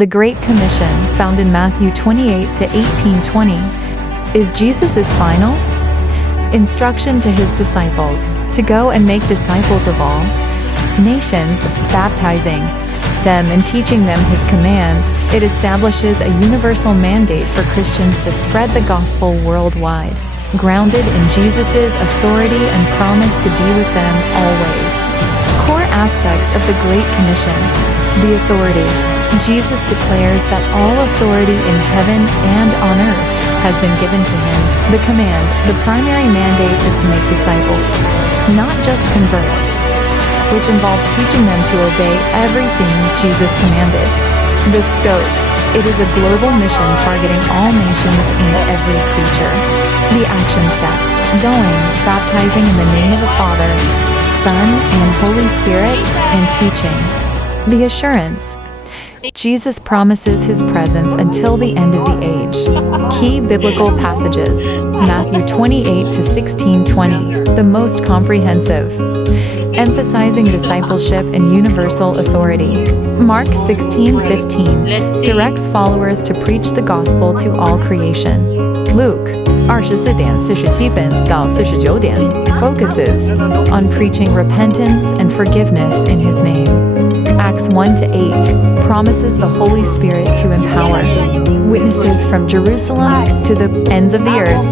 The Great Commission, found in Matthew 28 to 18:20, is Jesus' final instruction to his disciples to go and make disciples of all nations, baptizing them and teaching them his commands. It establishes a universal mandate for Christians to spread the gospel worldwide, grounded in Jesus' authority and promise to be with them always. Core aspects of the Great Commission. The authority. Jesus declares that all authority in heaven and on earth has been given to him. The command. The primary mandate is to make disciples, not just converts, which involves teaching them to obey everything Jesus commanded. The scope. It is a global mission targeting all nations and every creature. The action steps. Going, baptizing in the name of the Father, Son, and Holy Spirit, and teaching. The assurance. Jesus promises his presence until the end of the age. Key biblical passages. Matthew 28 to 16:20, the most comprehensive, emphasizing discipleship and universal authority. Mark 16:15 directs followers to preach the gospel to all creation. Luke 24:47到49focuses on preaching repentance and forgiveness in his name. Acts 1 to 8 promises the Holy Spirit to empower witnesses from Jerusalem to the ends of the earth.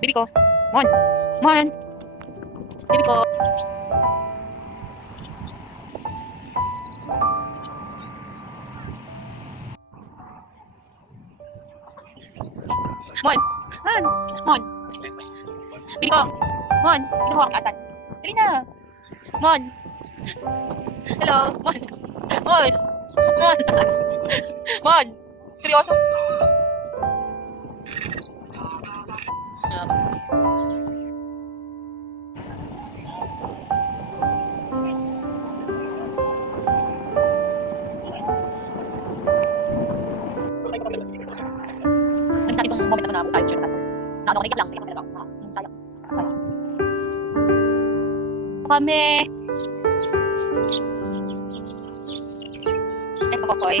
Baby ko. Mon. Mon. Baby ko. Mon. Mon. Mon. Baby ko. Mon. Kinuha kang asan. Dali na. Mon. Hello. Mon. Mon. Mon. Mon. Seryoso? Ang sa itong moment na tayo siya na nakikita lang, hindi lang. Sayang. Sayang. Kami. Ito ko koy.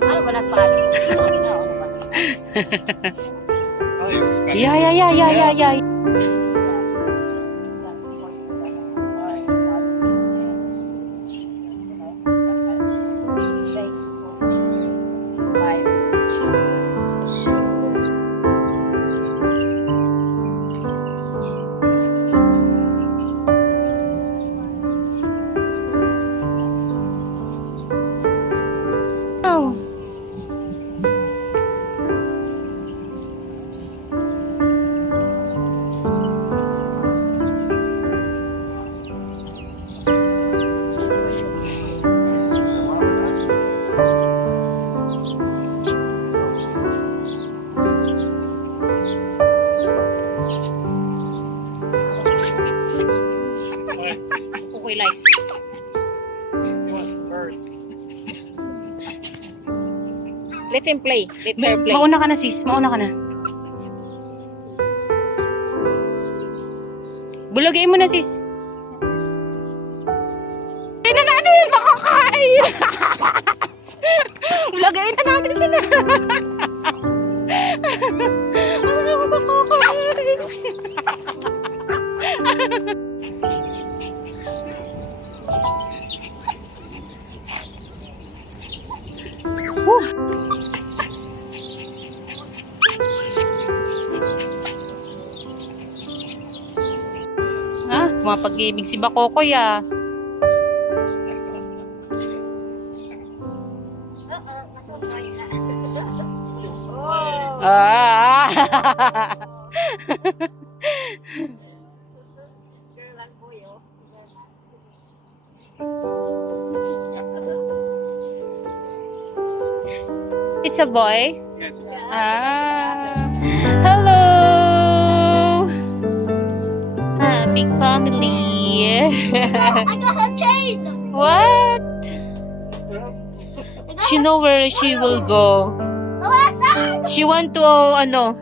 Ano ba nagpaano? Yeah. Okay, likes. Let him play. Let her play. Mauna ka na, sis. Mauna ka na. Bulogin mo na, sis. Bulogin na natin! Makakain! Bulogin na natin sila! Ha? Mapag-ibig si Bakokoy ah. It's a boy? Hello! Big family. I got a chain. What? She know where she will go. She want to, ano?